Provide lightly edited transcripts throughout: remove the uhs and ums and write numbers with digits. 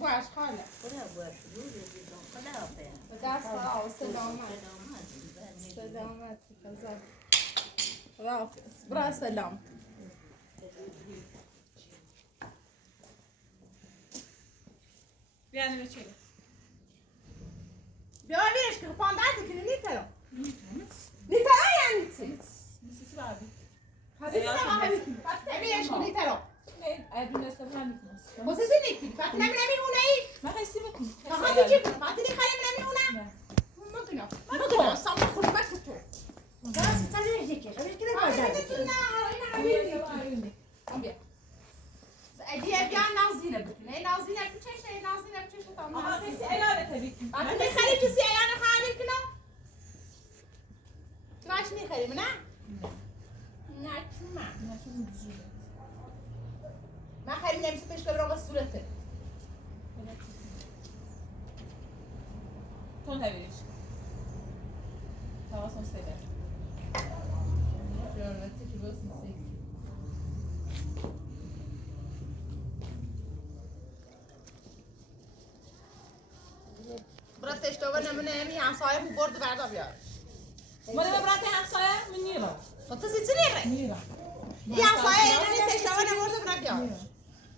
باش خاله دست سلامت سلامت خداحافظ برا سلام بیانی بچه بیا بیرش که پاندر دکنه نیترو نیترو یعنی چی؟ Mrs. Rabbit. حسیسی نما همیتی بیرش که نیترو I do not have anything. حسیسی نیتی خیلی نه؟ نه چون من خیلی نمیشه پیش برم با صورته تون هبیش تواصل سیده جاربتی که باز نیستی برات اشتباه نمونه همی همسایه مو برد بردا بیار ماذا برات همسایه من نیرم تو زیچی نیره نیرم یه همسایه اینه اشتباه نمورده برا بیار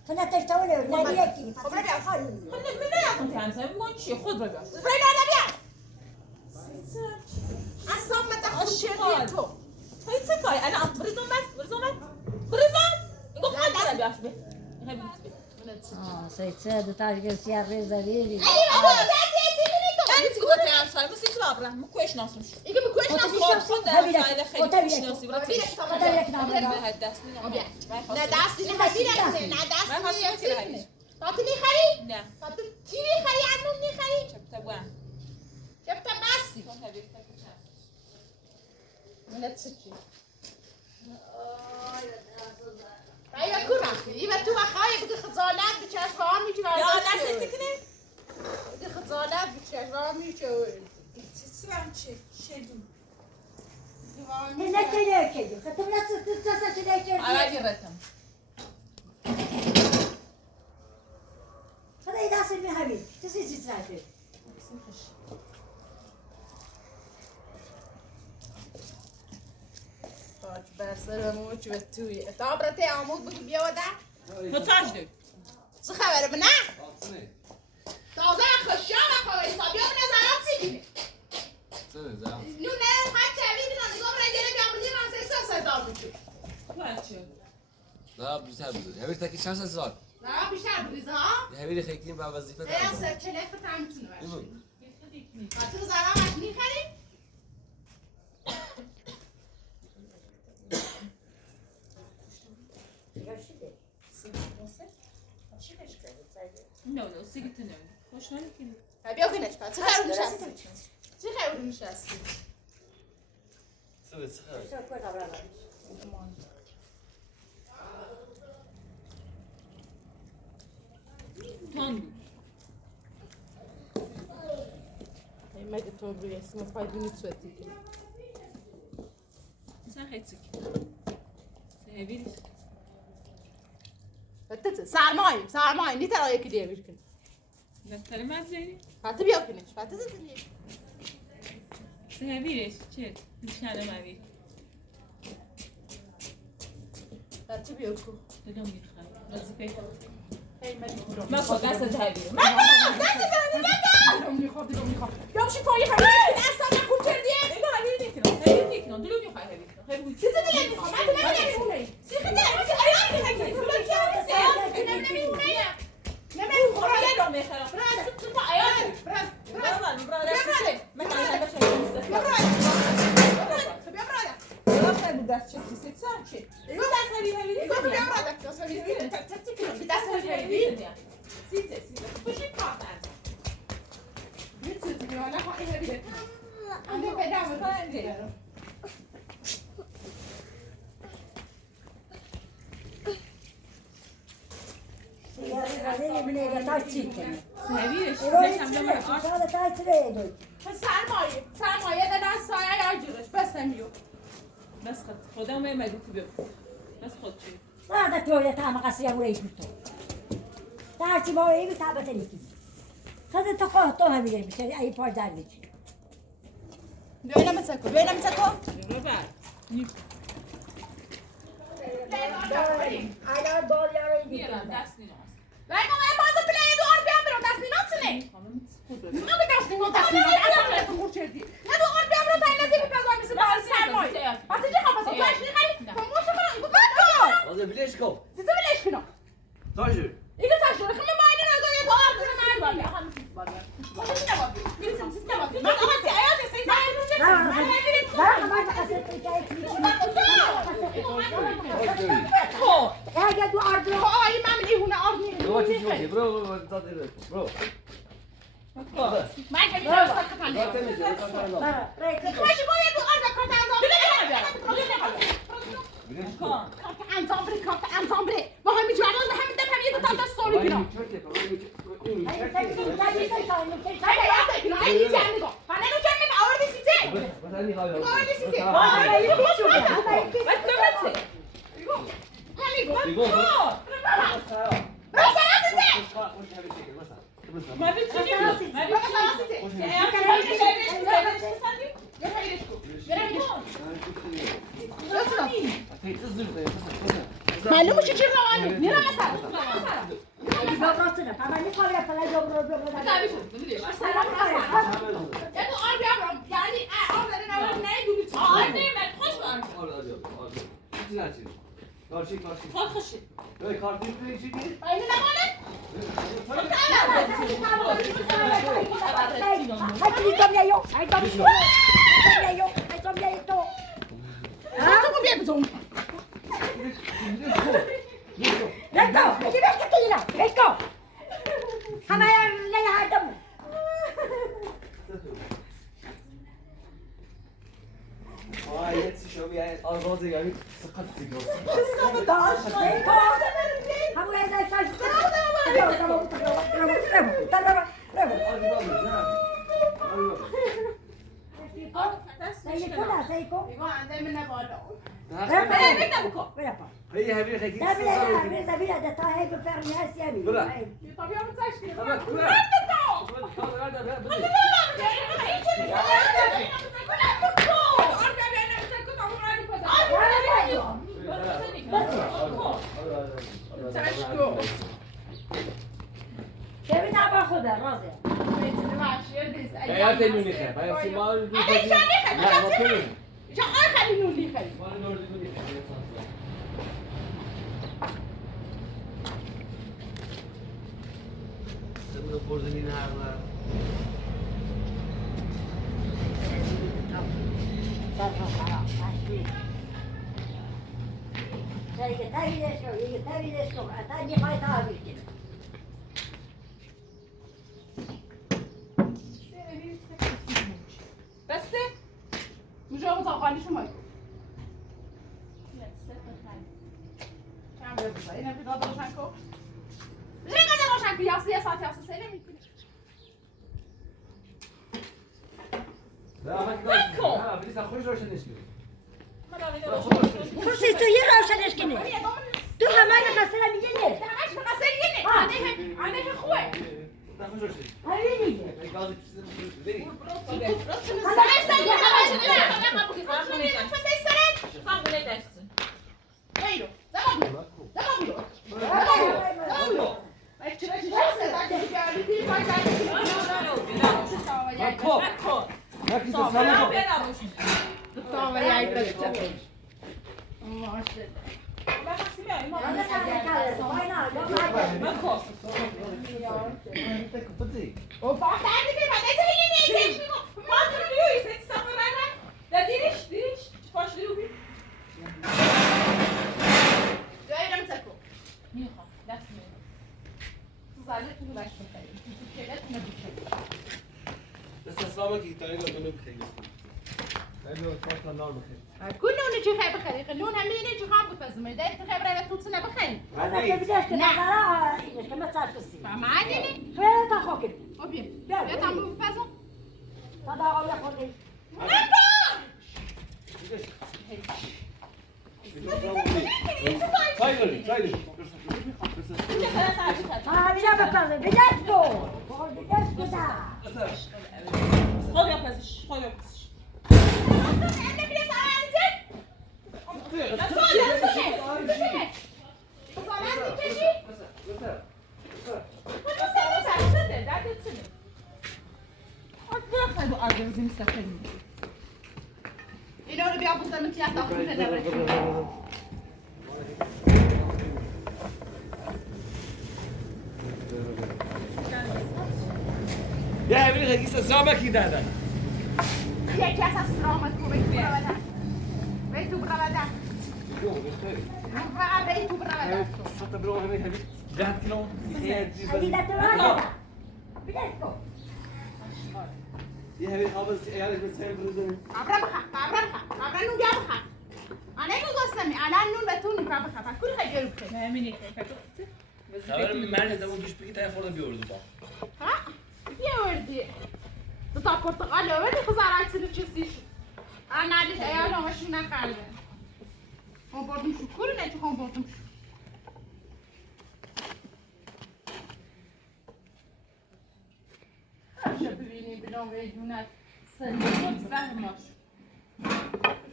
تو نتشتاول نه یکی خب برا بیار من نمیدونم که همسایه بگون چیه خود بگم برا بیار اصلا متخشی تو هاي تسكاي انا بريزون نقول خد بیاش به سه دو تا دیگه سیار ریز داری ای بابا دستی من تقول لك همسایه بس يتلابره مكويش ناسمش اینکه میکنش خود همسایه خیلی میشناسی برات نه دستی نخری نه دستی تاتی میخری؟ نه تاتی چی میخری؟ عنوم میخری؟ شبتبوان شبتا بستی تون هبيت من تسكي ايوه كنا يبقى تو خايف بدي خزانات بتشاش فامي تبع يا ناس تكني بدي خزانات بتشاش فامي شو تسمع شيء شدو نه تیله کیو خطر نست تسا تیله کیو على جرتهم خدا ایداس می همین تسی چی ساعته باش برسر موچ و توی تابرتي عمود بگی بیا ودا متعجد چه خبره من نه تازه خشام خواهی حسابی هم نظرات سیدی نو نه خواهد چوی دینا نگاه رنگره بیامونی من سه دار بچه بچه لا بیشتر بزرگ هبیر تکی چند سال نه بیشتر بریزه ها هبیر خیلی با وظیفه ای سر چلک تا میتونه باشه تو زرا مکنی خری نه سیگت نه خوشحالی که بیا بینش پس چه خیلی نشستی چه خیلی نشستی تاندو مگه تو روی اسم فایدونی توتی مثلا خیلی سهبیرش بتت سرمایه نی ترا یکی دیگه بیرکن دفتر مزری حتی بیا کنش حتی زدی سهبیرش چه نشانه مبیر حتی بیا کو دلم میخواد وظیفه هی مگه برو ما خود دست تهبیر من دست دارم دلم میخواد یا چی پای هی اصلا نکوب کردی اینو هبیر نکنم هبیر نکنم دلم میخواد هبیر کنم چیزی دیگه میخوام من نمیمونه سیخ در میشه آیا میگی سولا چه سیاست نمیمونه نمیمونه دلم میخواد برات تو تا عیال برات برادر من هبیر بشه بیا برات بود دست چه سیست سر چه ایو دست هبیر بیا برات دست هبیر دست هبیر سیست خوشی کار یه چیزی حالا خواهی هبیر اما بدم کنده سهبیرش سرمایه دادن سایه یا جورش بس نمیو بس خودم مگو تو بگو بس خود چی بعد تو تام قصير ولا يشمتو تعرفي ما هي بتعبت لك خذ تقاطعها بيجي مش اي بار دارج بیاینا مسکو رو بر على دولار میرم دست نیماست لای ماما بازا پلی دو آر بیام برو دست نینات خود نه به دست نینات اصلا تو خور چردی نه دو آر بیام برو تاینا زیبی پزا میشه باز سرمایه واسه چی خواهد تو اش نیخری فموش کنم اینگو بکن Hadi bileş kov. سیزه بلش کنم Taşı. اینگو ساشو خمه باینه نگاه یه بار کنم مرد بابی آقا میسیز بابی میسیز نبابی میسیز نبابی من آقا سی آیات سیزه اگه دو آردو آقای من ایهونه آرد Bro çizim bro zat evet. Bro. من که میتونم سخت Zaten izliyor. خوشی باید دو آرد کارت انجام بده انزام بره با همین جوانان به همین دم همین تا دست سوری کنم ما بتونیم معلومه چه روانی نیرا مثلا Dobrosına, tamam ne kadar yapalım dobro. tabii mesela yani arıyorum yani onların evine gülüyor Anne ben hoş var. Kalkışı. aynı ne var Hadi domya yok. Ay domya yok. Ay domya yok. Nasıl bu bir bizim Rekto, hadi bekle kıyına. Rekto. Hamaya ne yardım? Rekto. Hamaya da saç. Tamam. Sayko. میگه انده من بالا هي هبيل خيكي ده تا هي بفرمي هسيامي طب يا متشكل ببین نبا خوبه رازه يا تنوني خير هاي سمال بسه مجاوز آقایی شما چند بزن اینه بیدا روشن کن اینقدر روشن کن یاسی یه ساعت یاسی سیره میکنی خوشی تو یه روشنش کنی تو همه نخسته میگه نه همش بقصه یه نه آنه خوبه همین میگه كل نون چه خیلی بخری نون هم میدونی چه خام بپزم در خیلی برای تو چه نبخری انا تبداش كما كما تصرفي فهماني فين تاخوك اوبي يا تعملوا بپزم تداغوا يا خودي بیا بپزه بیدشتو بیدشتو دا خود yapasış. خود yapasış. اینا رو بیا بزنم تیاتر يا هبيل خيكي سلامك دادا یکی از اسرامت کو بیتو برادا بیتو برادا بیتو برادا حتى بروح هبيل هبيل جهت كيلو هذه ده تراجع بیدشتو يا هبيل خابز يعني بس هي بردن عبرا بخا عبرا نو بیا بخا من نمیگوستم الان نون به تو نیپا بخفه کل خیلی رو بخیر نه منی که خبر من ده اون دوش بگی تا خورده بیورد با ها بیاوردی دو تا پرتقال آوردی خزارات سر چیزیش انا دیش ایال همشون نخرده ما بردیم شکر نه چون بردیم شو ببینیم بنام ویدونت سنجون فهمش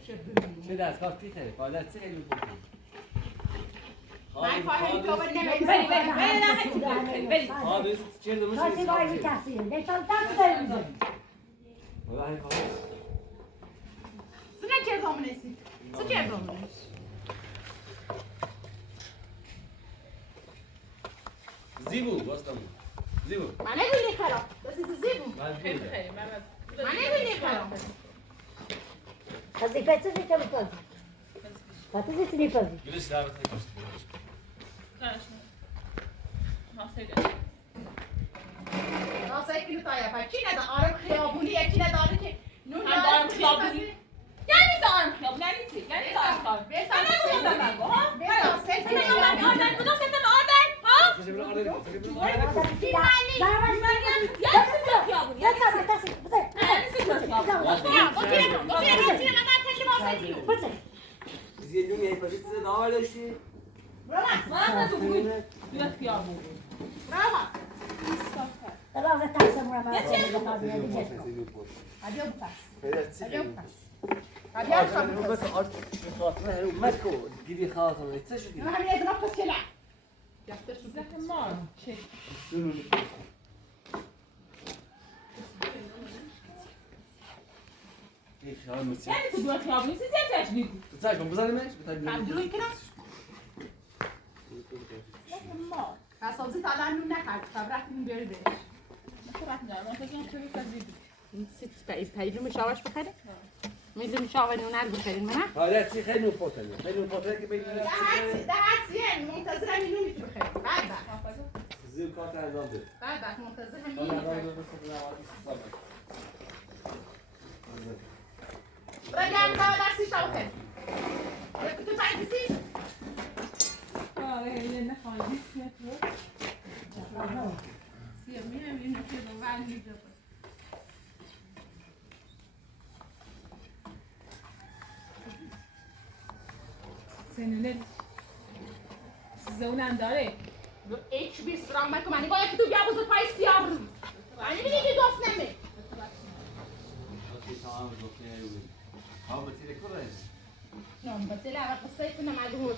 شو ببینیم چه دستگاه پیته فعالیت چه خیلی بود من فاهم تو بری بری بری ها دوست چه دوست کاسی باید کسی نشان تاک داریم والله خلاص سنه چه زامنیسی چه زامنیسی زیبو باستم زیبو من نمی‌بینی خراب بس زیبو من خیلی خیلی خیلی من نمی‌بینی خراب کسی کسی چه میکنی؟ کسی چی میکنی؟ گلش دعوت نمی‌کنی راسته کیلو تایا پا چی نداره آرم خیابونی یکی نداره که نون هم دارم خیابونی یعنی دارم خیابونی یعنی چی؟ یعنی دارم خیابونی من نگفتم من ها؟ من آدم کدوم سفتم آدم ها؟ چه بلا آره زیادی میای پس چه داور داشتی من تو بگوی بیاد خیابون طبعا تحسن مرا ما بس آرت خاطر رو مکو دیدی خاطر چه شدی زخم ما چه؟ یعنی تو بیاد خیابونی چی چیزش میگی؟ تو چای کن بزنیمش عبدالله کنم زخم ما سازی تا الان نون نخرد خب رفتیم بیاری بهش خب ندارم منتظرم چه بپذیری پیلو مشاوش بخره میلو مشاوش نونه رو بخرین منه حالا چی خیلی نوپوتنه خیلی نوپوتنه که بین ده هاتیه منتظرم اینو میتونه بخره بعد زیر کارت انجام بده بعد منتظرم اینو حالا میتونه رو رجع بقى درسي شوكة كنت عايز تسيب لأن خالدي سياتو سيبني من كده وبعد نجيب سنونت زونم داره ايش بيسرع معكم يعني بقى كتب يا ابو زفاي سيار يعني مين يجي دوس نمي تمام اوكي ها بتصير كره نعم بس لا على قصه كنا مع جمهور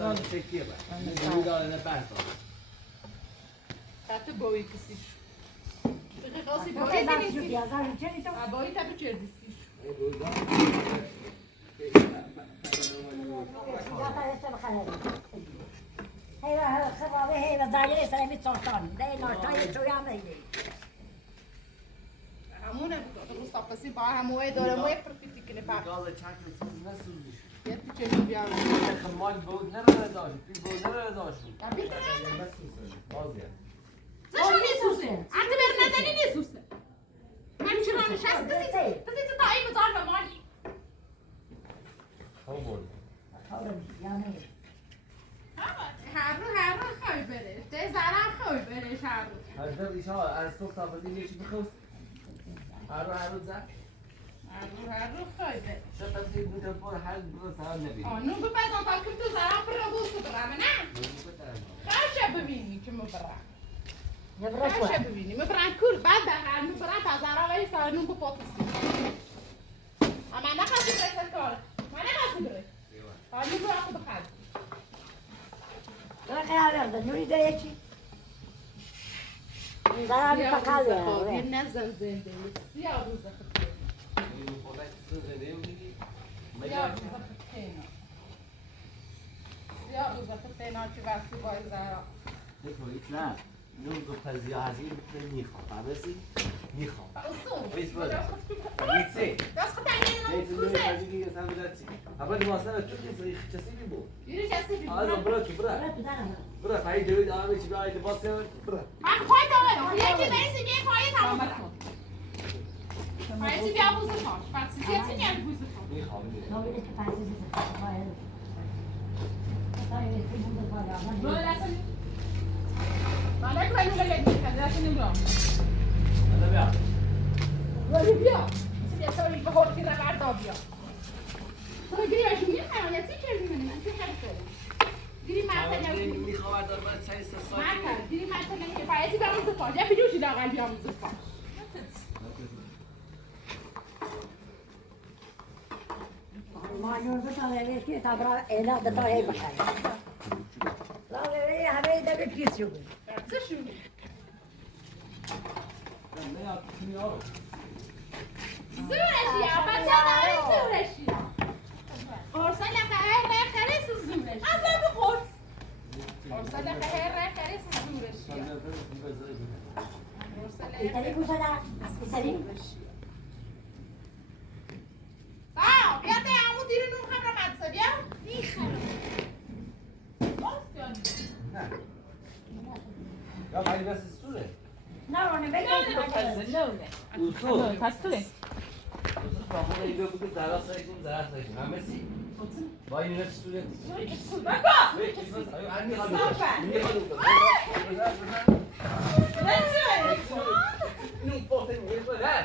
ولا تسكير بقى نقول انا بعد كاتب بوي كسيش بغي خاصي بوي بوی تبي تو بوي تبي تشرديش هیوا خبابه هیوا زاجر سلمی سلطان ده ناشتای چویا میگی همونه مصطفى سي بقى هموي دور موي بروفيتي كده بقى قال چاکل سوز نسوزش يت چه بيا خمال بود نره داشت پی بود نره داشت تبي بازیه زشو نيسوسه انت برنادني نيسوسه من شنو نشست بس انت طايب مزار مالي هم بود هر رو خوی بره ده زرم خوی بره هر رو هر ایشا از صبح تا بعد یه چی بخوست هر روز زد هر رو خوی بره شو تبدیل بوده پر حل بود سال نبی آنو بپزم تا که تو زرم پر بوسو برم نه خرشه ببینی که مبرم خرشه ببینی مبرم کل بعد هر نو برم پزرم ولی سال نو بپاتسی اما نخواستی برسل کار من نخواستی بره آنو برم خود بخواد تو خیال دار نوری داری چی؟ دارم پکاله. نزن زنده سیاه روز خطینا سیاه روز خطینا سیاه روز خطینا چی وقتی باید زهرا نه نون دو پزیا هزینه میتونه میخوام برسی میخوام بیس بود بیسی دست خطینا بیس نون پزیا که سام بدرسی اول واسه تو کسی کسی بیبو یه چیزی بیشتر آره برا پای دوید آمد چی بیاید واسه برا من پای تو یکی برسی بیه پای تمام پای چی بیا بوزه پاش بعد چیزی نمیاد بوزه پاش نویده که پنسیزی باید Böyle dersen. Bana kadar yola geldim. Dersen ne diyorum? هذا بيع. ولی بیا چیزی اصلا به هول که نبرد آبیا تو گیری باشی میگه حیانتی کردی من چه حرف داری گیری مرتبه میخواد دار من چای سسای. مرتبه گیری مرتبه که باید برام زفاج یا پیجوشی لاغر بیام زفاج مانور بتاره که تبرا اینا دتاره بخیر لا ولی همه دبی پیس شو چه شو زورشی یا بچه داری زورشی ارسال قهر خریس زورشی Azar bir kort. ارسال قهر خریس زورشی ایتالی بوسادا ایتالی آه بیا ته عمو دیر نون خبر مدرسه بیا میخرم Ya hayır ben siz söyle. نه اون بگید Usul. Pes tu. Usul kafada iyi bir zarar saydım zarar saydım. Hamesi. Vay yine söyle. Baba. Anne hadi. Niye hadi? Ne diyorsun? Não pode ter ninguém para dar.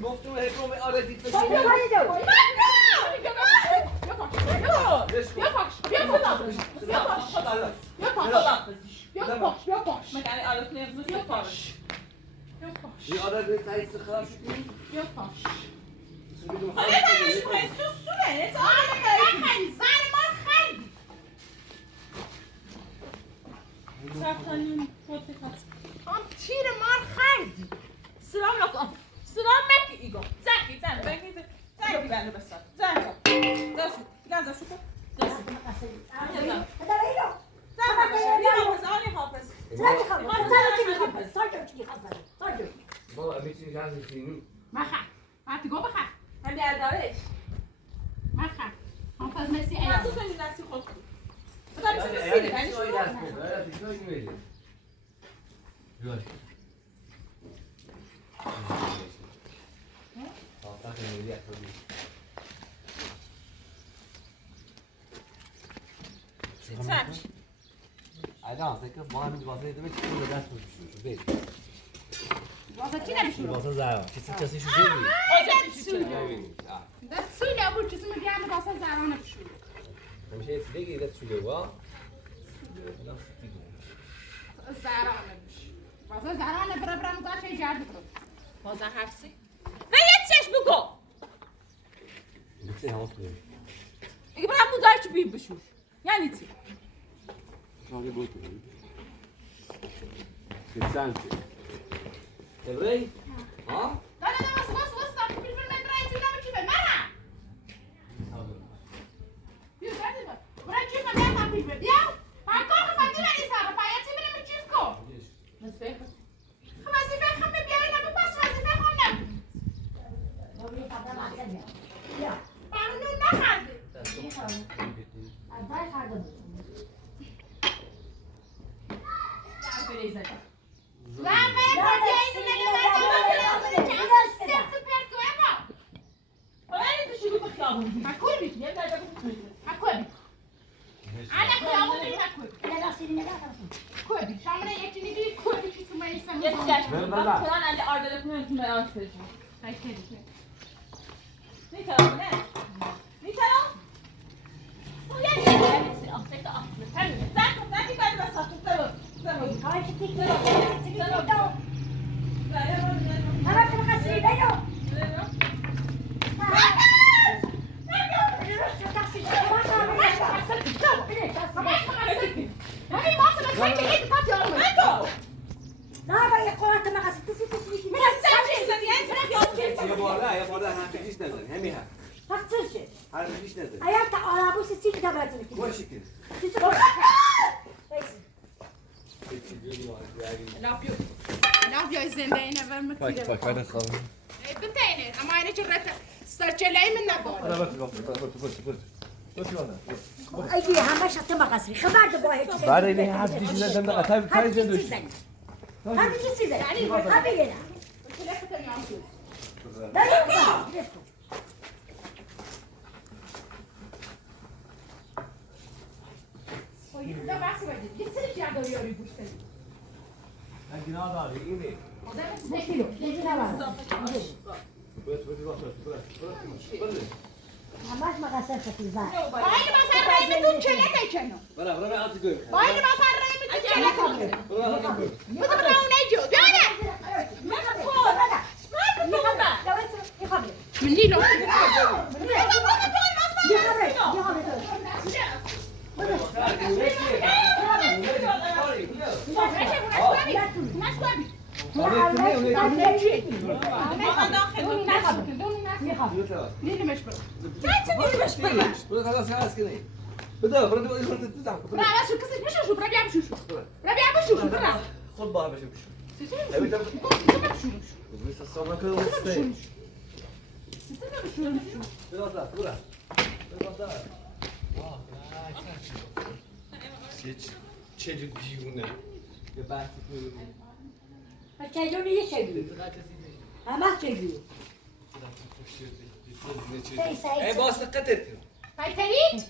Moktu hekome arayıp Yani arasını yapaş. Bir ara bir sayısı kadar şu gün. Hayır şu sus ne? Zaten portakal. Am tیر مار خردی Sıram yok. Sıram mek igo. Sen ben de basar. Sen. Ders. Biraz da şu. Ders. Baba bir şey yazdı senin. مخه هاتی گو بخه Hem de erdare. مخه هم فاز مسی Ya ایام tut elini dersi koy. Bu da bir şey Yani değil. Ben bir şu. şey yazdı. Öyle bir şey gibi. Yok. Hafta sonu yapalım. Sen. Aydan sakın bana bir basaydı demek ki burada ders konuşuyoruz. Değil. واسه چی نمیشه Basa zarar. Kesin şu şey değil. Hocam bir şey. در سوی ابو چیزی میگم واسه زرانه بشو همش یه چیزی دیگه دست شده وا. زرانه بشو واسه زرانه برم داشت ایجاد کنم Bazen hepsi. Ve yetişeş bu go. Bir şey yapmıyor. İki bana bu zarç büyük bir şey. Yani içi. Şöyle bu. Kesin. Evrey? Ha? لا لا لا بس تاكل بالمن راي تي نعمل كيف مرة يو بعدين وراي كيف ما تاكل بيا هاكل فاتي ما يصير بايتي من من كيفكو بس فيك خلاص فيك خم بيا انا بس خلاص فيك خم بانو نخرد لا ما يبغى Yetişeş. Bak Kur'an elde ardılıkını özüm ben anlatacağım. Ne tarafı ne? Ne taraf? Bu yani yani afsekte afsekte. Sen çıkardın ben sattıkta bak. Tamam. Ya bu arada hafif iş nedir? Hem ya. Hafif iş nedir? Ayakta arabası çiğ tabancını ki. Bu şekil. Siz koş. لا زندانه برمك كده Bak hadi kalın. بنتين اما انا جربت استرجلي من نبض Bana bak. ايدي همه شطه مقصري خبرت با هیچ بعد اینه هفت دیش نزدم قطعی کاری زندوش. همین چیزه یعنی همین کیلو دیگه نبرم همش مقصر شدی زن باید مثلا رایمتون چله کنو برا برا آتی گوی باید مثلا رایمتون چله کنو بودم را اونه جو بیانه من نیلو برو خلاص خلاص کنی بده برو برو برو تزام برا شو کسی بشو برا بیام شو برا بیام بشو برا خود بار بشه بشو بس الصوم كله مستوي برا برا برا چه دیونه یه بحثی کنیم چجوری یه چجوری همه چجوری ای باز قطت فایتری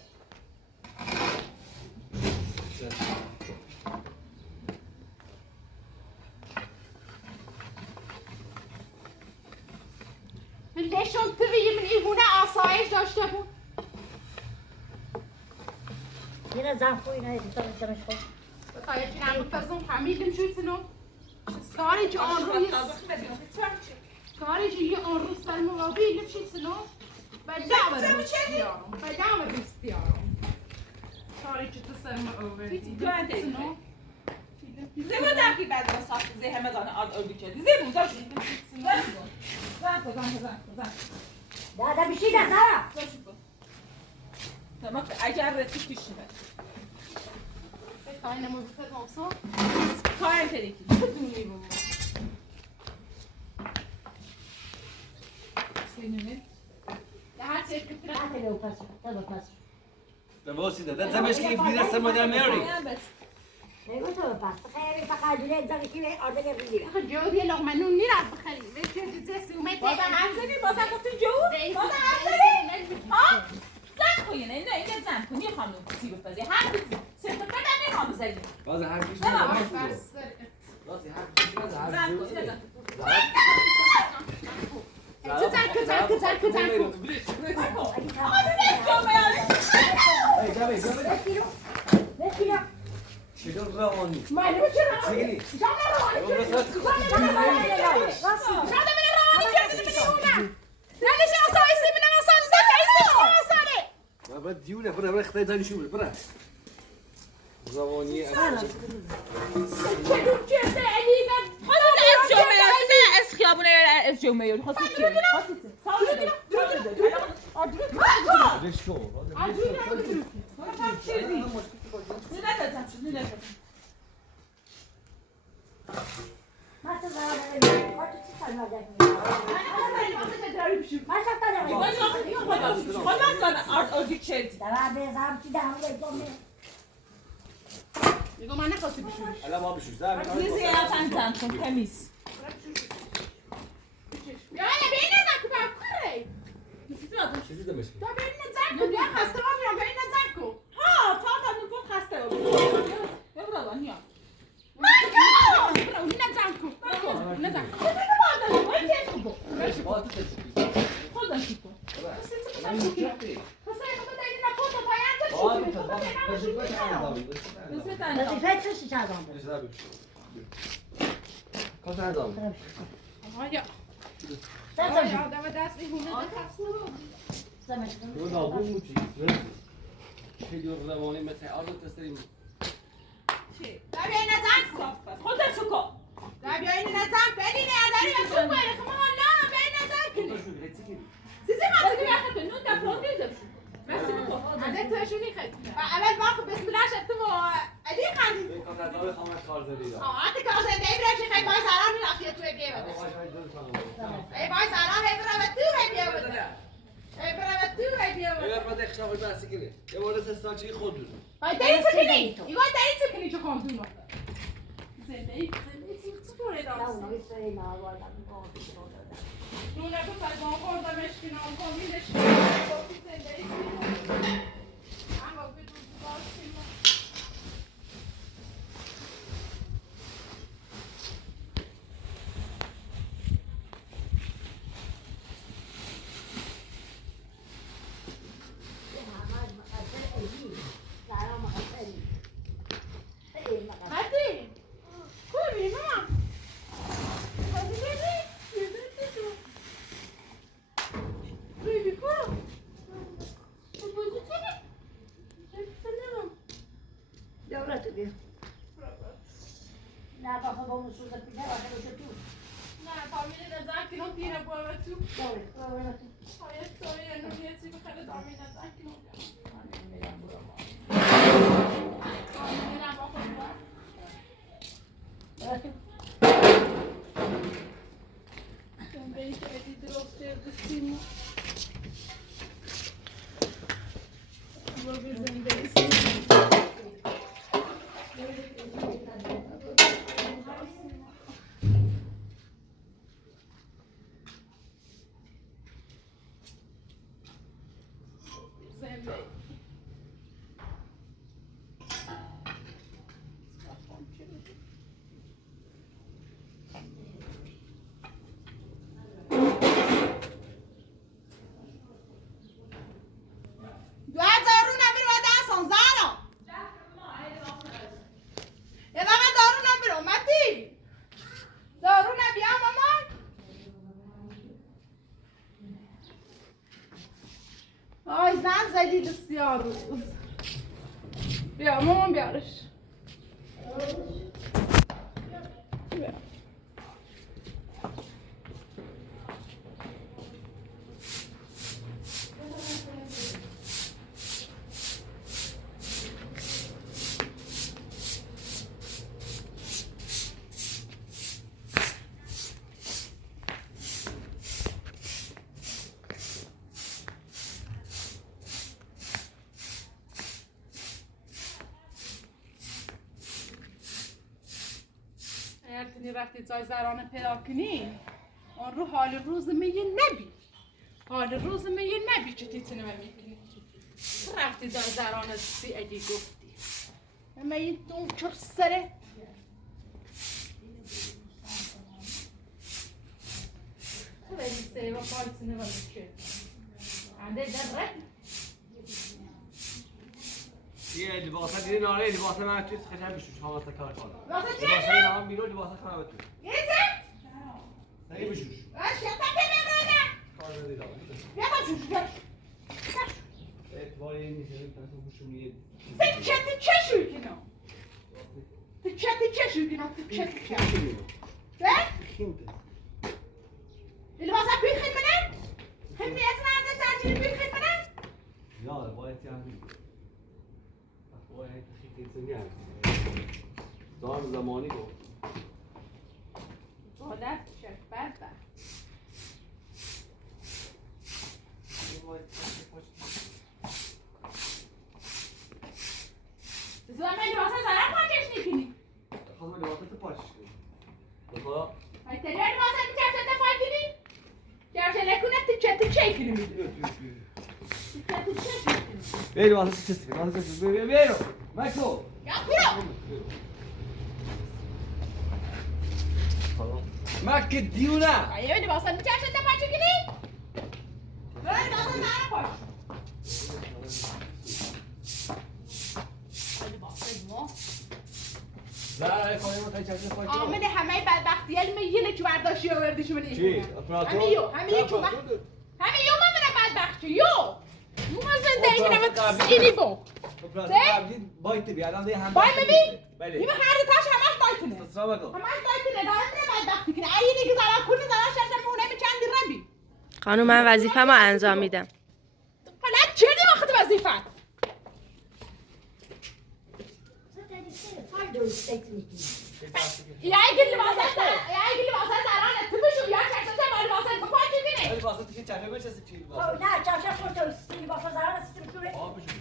من نشون توی من ایوونه آسایش داشته بود یه زن خوی نه دمش خوب طيب انا بتفزم حميد مشيت نو سكارج اون روز سكارج هي اون روز الموبيل مشيت نو بدعم الاستيارة سكارج تسلم اوفر زي ما تعرفي بعد ما صار زي همزان أرض كذي زي بوزاش ده بشي ده سارة تمام أجر تكتشف خاينة مو بتفهم صح كاين تريكي بدوني بابا سينمي هات شيء كتير هات له بس يلا بس ده بوسي ده زمش كيف بيرسم مدام ماري بس ايوه تو بس خير فقط جلد زمش كيف أرض كبيرة اخي جودي لو منون نيرا بخلي بس جزء سومي بازم همزنی بازم گفتی جو بازم همزنی ها زن کنی نه اینه زن کنی خانم سی بپزی هر سه تا بدن نمیخوام بزنی باز هر چیز بس باز هر چیز زن کنی كذا چطور روانی ما نمیشه سیگری جامعه روانی ما بعد دیونه برا برا خدای تانی شو برا روانی از خیابونه از جمعه خواستی چی؟ خواستی رشو ما تزارم ما تتصل ما جاكني ما شفت ده زام كده هم يجوم يقول ما نخلص بشوش الان ما بشوش زعما يا انا بينا ذاك باكوري چیزی دمش تو بينا ذاك يا خسته ما بينا ذاكو وظيفة شو شغالة کات انجام رو نابود موچی خیلی روانی مثل آرد تستریم اول باخد بسم الله شتمو ادي خالد کات انجام خامه کار زدی انت كاوزه داي براشي خي باي سالان من اخيت تو جيبه اي باي سالان هي برا بتو هي بيا اي برا بتو هي بيا اگر بعد اخشاب بحثی کنه یه مورد استاچی خود دور باي داي سكني يقول داي سكني شو كوندوما زندگی چطوره لا داست؟ اونو سوی ما والا دونه تو فضا خوردمش که نام کامیلش کنم زندگی اما بدون باستیم آی زن زدی بسیار روز بیا مامان بیارش بیا. اگر رفتی جای زرانه پیدا کنی اون رو حال روز میگه نبی حال روز میگه نبی چه تیتونه من میکنی رفتی جای زرانه سی اگه گفتی اما این دون چر سره تو بینی سری و پایتونه و میشه انده در رد یه لباسه دیگه ناره لباسه من چیز خشن بشوش حواسه کار کنه لباسه چه؟ لباسه نام بیرون لباسه خرابه تو یه زن؟ سعی بشوش باشه تکه ببرده کار ندید آقا بیا تا شوش بیا اعتبار این نیست تو بشون یه تکه چه شوی کنم تکه شوی کنم تکه چه؟ خینته لباسه بیخین منن؟ خیلی اسم ازش ترجیح بیخین منن؟ یا باید یعنی باید خیلی تنیان دام زمانی گفت حالت شد برد سیزو همه لباسه زرم پاچش نیکنی خواهم لباسه تو پاچش کنی بخدا هایتری لباسه که چرچه دفاع کنی؟ چرچه نکنه تو چه کنی میدونی؟ تو چه کنی؟ بیا لباسه چیز کنی لباسه چیز کنی بیا مکتو یا برو مکه دیونه آیا لباسه که چرچه دفاع کنی؟ برو لباسه زرم پاش زره خواهیم خیلی چشم خواهیم آمده همه بدبختی علم یه که برداشتی آوردی شما چی؟ دیگه اپراتور؟ همه یو من برم بدبختی یو ما زندگی نمید اینی بو اپراتور قبلی بایت بی الان دیگه هم بای ببین بله این هر تاش همش بایتونه سلام علیکم همش بایتونه دارم میره بدبختی کنه اینی که زرا کنه زرا شرط مونه می چندی ربی خانم من وظیفه‌مو انجام میدم. حالا چه دی وقت وظیفت یا اگه لباسه زرانه تو بشو یا چشم ما لباسه بپاچی بینه ولی واسه تو که چهره بچه چی لباس نه چاشا خودت سی با فزارا سیستم شوره آب بشو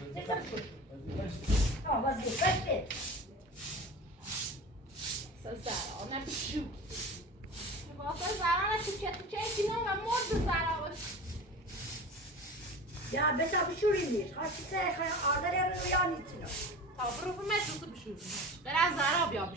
وظیفه زرانه بشو لباسه زرانه تو چه کنه و مرد زرانه یا بتا بشورینیش خاصی سه آردر رو یا نیستینو تا برو متر تو بشو برای زرا بیا